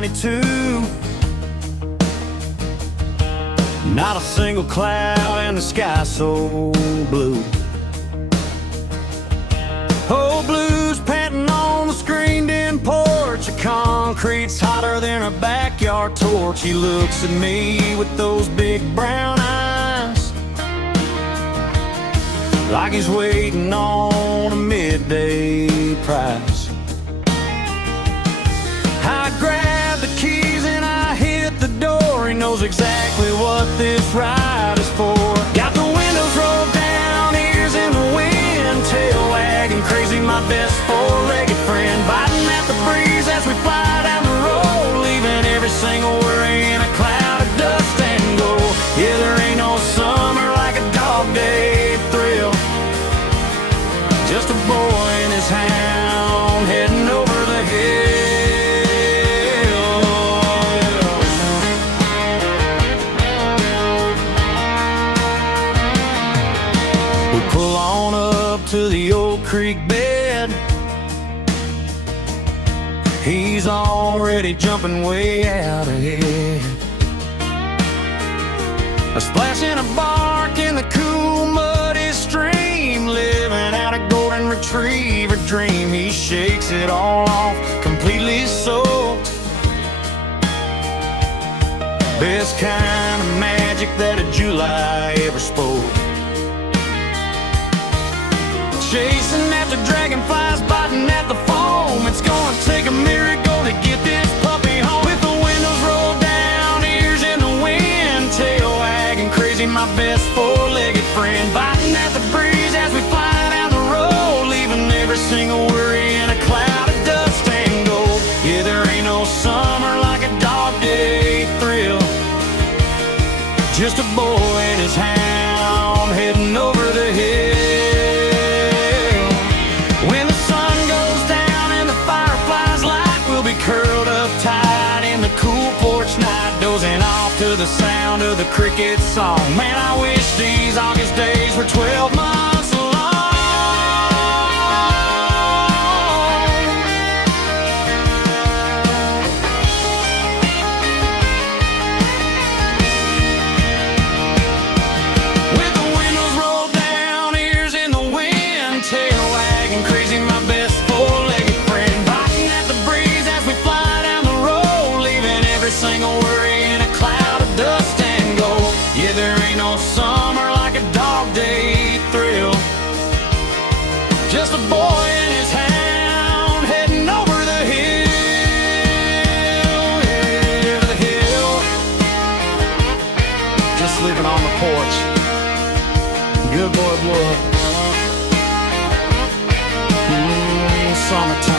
92. Not a single cloud in the sky so blue. Old Blue's panting on the screened-in porch. A concrete's hotter than a backyard torch. He looks at me with those big brown eyes, like he's waiting on a midday prize. I grab the keys and I hit the door. He knows exactly what this ride is for. Got the windows rolled down, ears in the wind, tail wagging crazy, my best four-legged friend, biting at the breeze as we fly down the road, leaving every single worry in a cloud of dust and gold. Yeah, there ain't no summer like a dog day thrill. Just a boy and his hound heading over the hill. We pull on up to the old creek bed. He's already jumping way out ahead. A splash in a bark in the cool muddy stream, living out a golden retriever dream. He shakes it all off, completely soaked. Best kind of magic that a July ever spoke. Chasing after dragonflies, biting at the foam. It's gonna take a miracle to get this puppy home. With the windows rolled down, ears in the wind, tail wagging crazy, my best four-legged friend, biting at the breeze as we fly down the road, leaving every single worry in a cloud of dust and gold. Yeah, there ain't no summer like a dog day thrill. Just a boy and his hound heading over the hill. Curled up tight in the cool porch night, dozing off to the sound of the cricket song. Man, I wish these August days were 12 months long. With the windows rolled down, ears in the wind, tail wagging crazy, my best four-legged friend, biting at the breeze as we fly down the road, leaving every single worry in a cloud of dust and gold. Yeah, there ain't no summer like a dog day thrill. Just a boy and his hound heading over the hill. Yeah, the hill. Just living on the porch. Good boy, blood. Summertime.